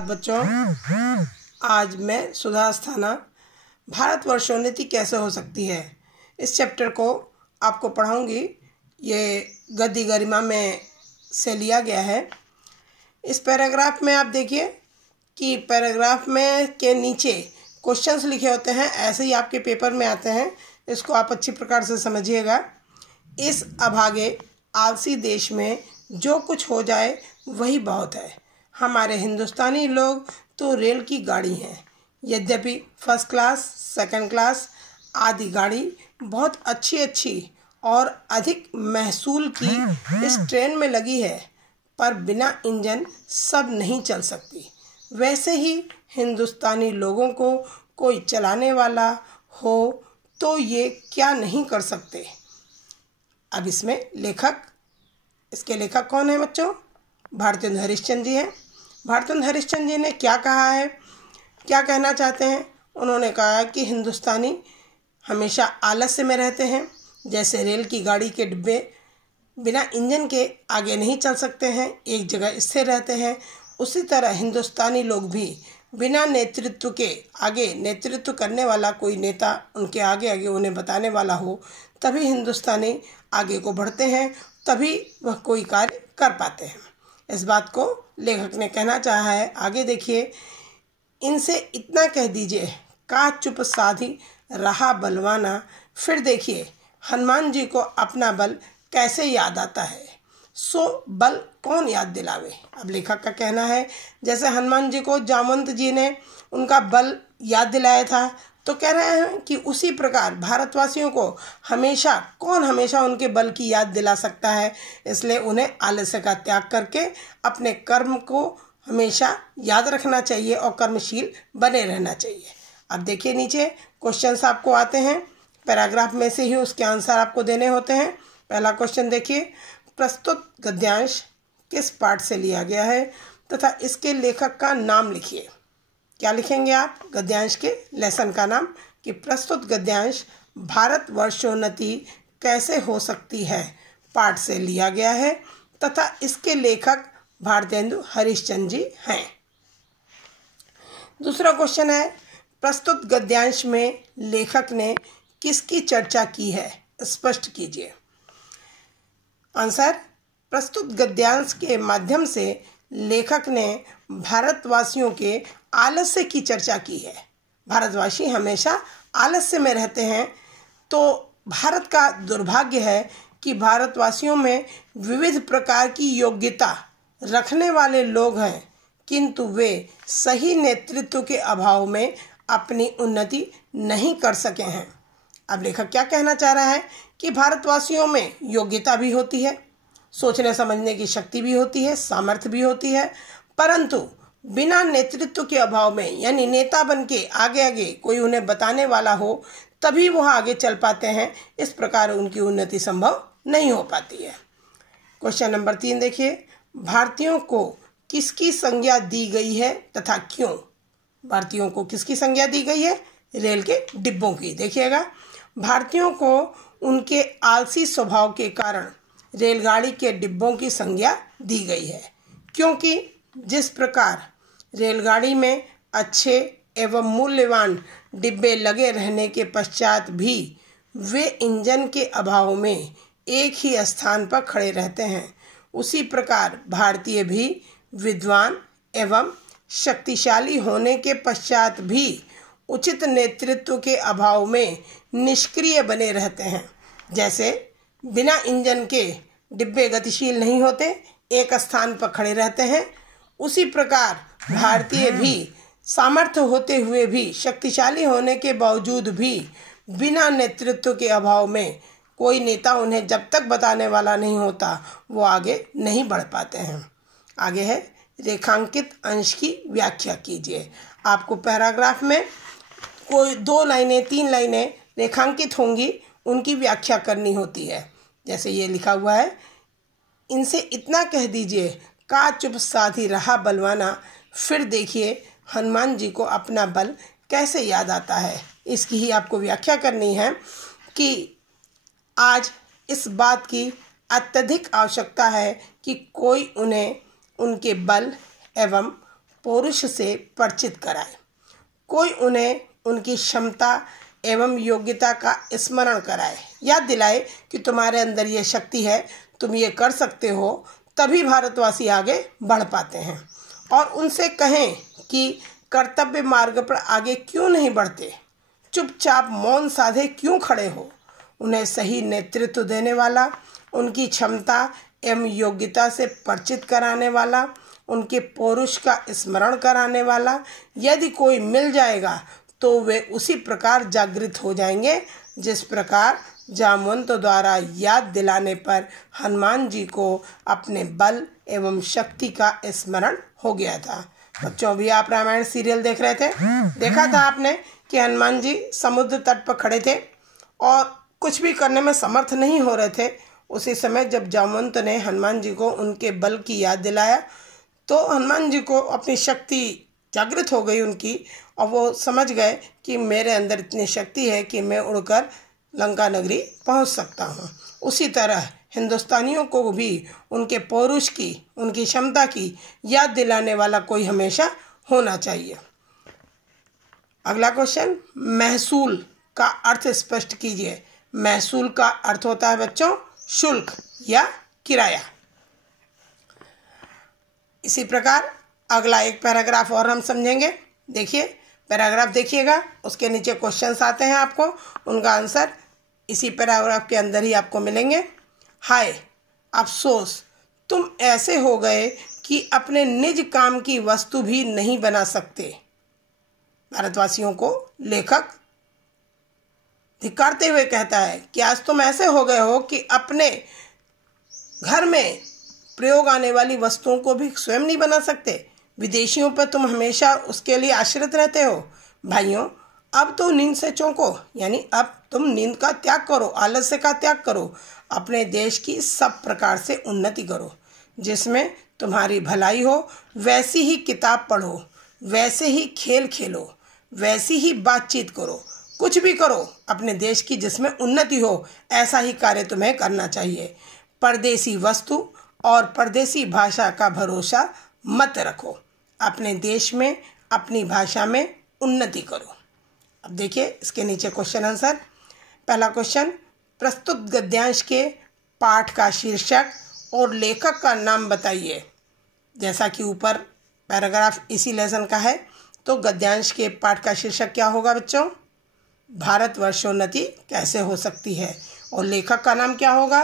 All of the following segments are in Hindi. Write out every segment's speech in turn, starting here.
बच्चों, आज मैं सुधा अस्थाना भारतवर्षोन्नति कैसे हो सकती है इस चैप्टर को आपको पढ़ाऊंगी। ये गद्य गरिमा में से लिया गया है। इस पैराग्राफ में आप देखिए कि पैराग्राफ में के नीचे क्वेश्चंस लिखे होते हैं, ऐसे ही आपके पेपर में आते हैं। इसको आप अच्छी प्रकार से समझिएगा। इस अभागे आलसी देश में जो कुछ हो जाए वही बहुत है। हमारे हिंदुस्तानी लोग तो रेल की गाड़ी हैं। यद्यपि फर्स्ट क्लास, सेकंड क्लास आदि गाड़ी बहुत अच्छी और अधिक महसूल की इस ट्रेन में लगी है, पर बिना इंजन सब नहीं चल सकती। वैसे ही हिंदुस्तानी लोगों को कोई चलाने वाला हो तो ये क्या नहीं कर सकते। अब इसमें इसके लेखक कौन है बच्चों? भारतेंदु हरिश्चंद्र जी हैं। भारतेंदु हरिश्चंद्र जी ने क्या कहा है, क्या कहना चाहते हैं? उन्होंने कहा कि हिंदुस्तानी हमेशा आलस्य में रहते हैं। जैसे रेल की गाड़ी के डिब्बे बिना इंजन के आगे नहीं चल सकते हैं, एक जगह स्थिर रहते हैं, उसी तरह हिंदुस्तानी लोग भी बिना नेतृत्व के आगे नेतृत्व करने वाला कोई नेता उनके आगे उन्हें बताने वाला हो, तभी हिंदुस्तानी आगे को बढ़ते हैं, तभी वह कोई कार्य कर पाते हैं। इस बात को लेखक ने कहना चाहा है। आगे देखिए, इनसे इतना कह दीजिए, का चुप साधी रहा बलवाना। फिर देखिए हनुमान जी को अपना बल कैसे याद आता है, सो बल कौन याद दिलावे। अब लेखक का कहना है, जैसे हनुमान जी को जामवंत जी ने उनका बल याद दिलाया था, तो कह रहे हैं कि उसी प्रकार भारतवासियों को हमेशा उनके बल की याद दिला सकता है। इसलिए उन्हें आलस्य का त्याग करके अपने कर्म को हमेशा याद रखना चाहिए और कर्मशील बने रहना चाहिए। अब देखिए नीचे क्वेश्चंस आपको आते हैं, पैराग्राफ में से ही उसके आंसर आपको देने होते हैं। पहला क्वेश्चन देखिए, प्रस्तुत गद्यांश किस पाठ से लिया गया है तथा इसके लेखक का नाम लिखिए। क्या लिखेंगे आप? गद्यांश के लेसन का नाम, कि प्रस्तुत गद्यांश भारतवर्षोन्नति कैसे हो सकती है पाठ से लिया गया है तथा इसके लेखक भारतेंदु हरिश्चंद्र जी हैं। दूसरा क्वेश्चन है, प्रस्तुत गद्यांश में लेखक ने किसकी चर्चा की है, स्पष्ट कीजिए। आंसर, प्रस्तुत गद्यांश के माध्यम से लेखक ने भारतवासियों के आलस्य की चर्चा की है। भारतवासी हमेशा आलस्य में रहते हैं, तो भारत का दुर्भाग्य है कि भारतवासियों में विविध प्रकार की योग्यता रखने वाले लोग हैं, किंतु वे सही नेतृत्व के अभाव में अपनी उन्नति नहीं कर सके हैं। अब लेखक क्या कहना चाह रहा है कि भारतवासियों में योग्यता भी होती है, सोचने समझने की शक्ति भी होती है, सामर्थ्य भी होती है, परंतु बिना नेतृत्व के अभाव में, यानी नेता बन के आगे कोई उन्हें बताने वाला हो, तभी वह आगे चल पाते हैं। इस प्रकार उनकी उन्नति संभव नहीं हो पाती है। क्वेश्चन नंबर 3 देखिए, भारतीयों को किसकी संज्ञा दी गई है तथा क्यों। भारतीयों को किसकी संज्ञा दी गई है? रेल के डिब्बों की। देखिएगा, भारतीयों को उनके आलसी स्वभाव के कारण रेलगाड़ी के डिब्बों की संज्ञा दी गई है, क्योंकि जिस प्रकार रेलगाड़ी में अच्छे एवं मूल्यवान डिब्बे लगे रहने के पश्चात भी वे इंजन के अभाव में एक ही स्थान पर खड़े रहते हैं, उसी प्रकार भारतीय भी विद्वान एवं शक्तिशाली होने के पश्चात भी उचित नेतृत्व के अभाव में निष्क्रिय बने रहते हैं। जैसे बिना इंजन के डिब्बे गतिशील नहीं होते, एक स्थान पर खड़े रहते हैं, उसी प्रकार भारतीय भी सामर्थ्य होते हुए भी, शक्तिशाली होने के बावजूद भी बिना नेतृत्व के अभाव में कोई नेता उन्हें जब तक बताने वाला नहीं होता, वो आगे नहीं बढ़ पाते हैं। आगे है, रेखांकित अंश की व्याख्या कीजिए। आपको पैराग्राफ में कोई 2 लाइनें 3 लाइनें रेखांकित होंगी, उनकी व्याख्या करनी होती है। जैसे ये लिखा हुआ है, इनसे इतना कह दीजिए, का चुप साधी रहा बलवाना। फिर देखिए हनुमान जी को अपना बल कैसे याद आता है। इसकी ही आपको व्याख्या करनी है कि आज इस बात की अत्यधिक आवश्यकता है कि कोई उन्हें उनके बल एवं पौरुष से परिचित कराए। कोई उन्हें उनकी क्षमता एवं योग्यता का स्मरण कराए, याद दिलाए कि तुम्हारे अंदर ये शक्ति है, तुम ये कर सकते हो, तभी भारतवासी आगे बढ़ पाते हैं। और उनसे कहें कि कर्तव्य मार्ग पर आगे क्यों नहीं बढ़ते, चुपचाप मौन साधे क्यों खड़े हो। उन्हें सही नेतृत्व देने वाला, उनकी क्षमता एवं योग्यता से परिचित कराने वाला, उनके पौरुष का स्मरण कराने वाला यदि कोई मिल जाएगा तो वे उसी प्रकार जागृत हो जाएंगे जिस प्रकार जामवंत द्वारा याद दिलाने पर हनुमान जी को अपने बल एवं शक्ति का स्मरण हो गया था। बच्चों, भी आप रामायण सीरियल देख रहे थे, देखा था आपने कि हनुमान जी समुद्र तट पर खड़े थे और कुछ भी करने में समर्थ नहीं हो रहे थे। उसी समय जब जामवंत ने हनुमान जी को उनके बल की याद दिलाया तो हनुमान जी को अपनी शक्ति जागृत हो गई उनकी, और वो समझ गए कि मेरे अंदर इतनी शक्ति है कि मैं उड़कर लंका नगरी पहुंच सकता हूं। उसी तरह हिंदुस्तानियों को भी उनके पौरुष की, उनकी क्षमता की याद दिलाने वाला कोई हमेशा होना चाहिए। अगला क्वेश्चन, महसूल का अर्थ स्पष्ट कीजिए। महसूल का अर्थ होता है बच्चों शुल्क या किराया। इसी प्रकार अगला एक पैराग्राफ और हम समझेंगे। देखिए पैराग्राफ देखिएगा, उसके नीचे क्वेश्चंस आते हैं, आपको उनका आंसर इसी पैराग्राफ के अंदर ही आपको मिलेंगे। हाय अफसोस, तुम ऐसे हो गए कि अपने निज काम की वस्तु भी नहीं बना सकते। भारतवासियों को लेखक धिक्कारते हुए कहता है कि आज तुम ऐसे हो गए हो कि अपने घर में प्रयोग आने वाली वस्तुओं को भी स्वयं नहीं बना सकते। विदेशियों पर तुम हमेशा उसके लिए आश्रित रहते हो। भाइयों, अब तो नींद से चौंको, यानी अब तुम नींद का त्याग करो, आलस्य का त्याग करो, अपने देश की सब प्रकार से उन्नति करो। जिसमें तुम्हारी भलाई हो वैसी ही किताब पढ़ो, वैसे ही खेल खेलो, वैसी ही बातचीत करो, कुछ भी करो अपने देश की जिसमें उन्नति हो, ऐसा ही कार्य तुम्हें करना चाहिए। परदेसी वस्तु और परदेसी भाषा का भरोसा मत रखो, अपने देश में अपनी भाषा में उन्नति करो। अब देखिए इसके नीचे क्वेश्चन आंसर। पहला क्वेश्चन, प्रस्तुत गद्यांश के पाठ का शीर्षक और लेखक का नाम बताइए। जैसा कि ऊपर पैराग्राफ इसी लेसन का है, तो गद्यांश के पाठ का शीर्षक क्या होगा बच्चों? भारतवर्षोन्नति कैसे हो सकती है। और लेखक का नाम क्या होगा?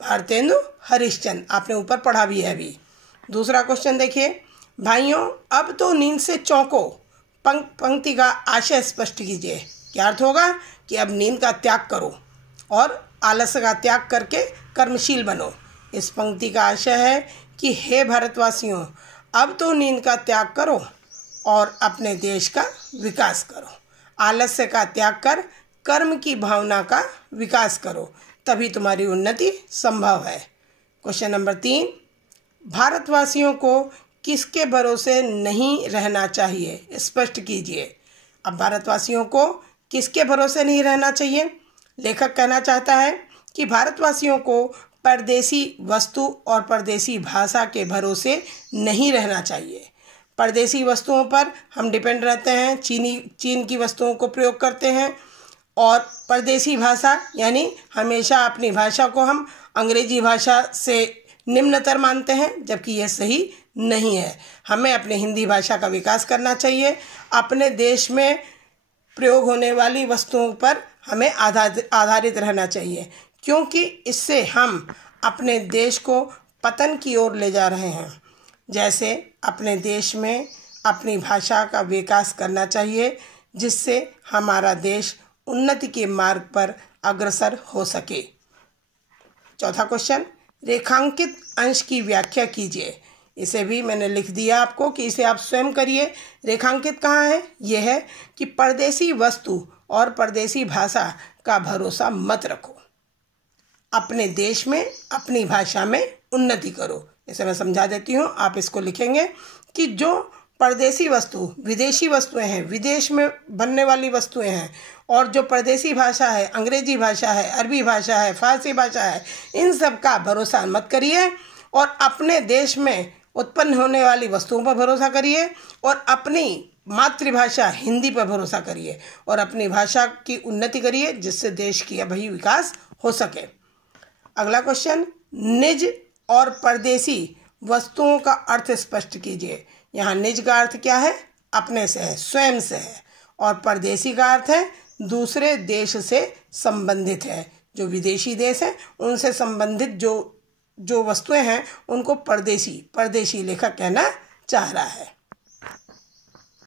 भारतेंदु हरिश्चंद्र। आपने ऊपर पढ़ा भी है अभी। दूसरा क्वेश्चन देखिए, भाइयों अब तो नींद से चौंको, पंक्ति का आशय स्पष्ट कीजिए। क्या अर्थ होगा? कि अब नींद का त्याग करो और आलस्य का त्याग करके कर्मशील बनो। इस पंक्ति का आशय है कि हे भारतवासियों, अब तो नींद का त्याग करो और अपने देश का विकास करो। आलस्य का त्याग कर कर्म की भावना का विकास करो, तभी तुम्हारी उन्नति संभव है। क्वेश्चन नंबर 3, भारतवासियों को किसके भरोसे नहीं रहना चाहिए, स्पष्ट कीजिए। अब भारतवासियों को किसके भरोसे नहीं रहना चाहिए? लेखक कहना चाहता है कि भारतवासियों को परदेसी वस्तु और परदेसी भाषा के भरोसे नहीं रहना चाहिए। परदेसी वस्तुओं पर हम डिपेंड रहते हैं, चीन की वस्तुओं को प्रयोग करते हैं, और परदेसी भाषा यानी हमेशा अपनी भाषा को हम अंग्रेजी भाषा से निम्नतर मानते हैं, जबकि यह सही नहीं है। हमें अपने हिंदी भाषा का विकास करना चाहिए। अपने देश में प्रयोग होने वाली वस्तुओं पर हमें आधारित रहना चाहिए, क्योंकि इससे हम अपने देश को पतन की ओर ले जा रहे हैं। जैसे अपने देश में अपनी भाषा का विकास करना चाहिए, जिससे हमारा देश उन्नति के मार्ग पर अग्रसर हो सके। चौथा क्वेश्चन, रेखांकित अंश की व्याख्या कीजिए। इसे भी मैंने लिख दिया आपको कि इसे आप स्वयं करिए। रेखांकित कहाँ है? यह है कि परदेसी वस्तु और परदेसी भाषा का भरोसा मत रखो, अपने देश में अपनी भाषा में उन्नति करो। इसे मैं समझा देती हूँ, आप इसको लिखेंगे कि जो परदेसी वस्तु विदेशी वस्तुएं हैं, विदेश में बनने वाली वस्तुएं हैं, और जो परदेसी भाषा है, अंग्रेजी भाषा है, अरबी भाषा है, फारसी भाषा है, इन सब का भरोसा मत करिए और अपने देश में उत्पन्न होने वाली वस्तुओं पर भरोसा करिए और अपनी मातृभाषा हिंदी पर भरोसा करिए और अपनी भाषा की उन्नति करिए, जिससे देश की अभी विकास हो सके। अगला क्वेश्चन, निज और परदेसी वस्तुओं का अर्थ स्पष्ट कीजिए। यहाँ निज का अर्थ क्या है? अपने से है, स्वयं से है, और परदेसी का अर्थ है दूसरे देश से संबंधित है। जो विदेशी देश है उनसे संबंधित जो वस्तुएं हैं उनको परदेसी लेखक कहना चाह रहा है।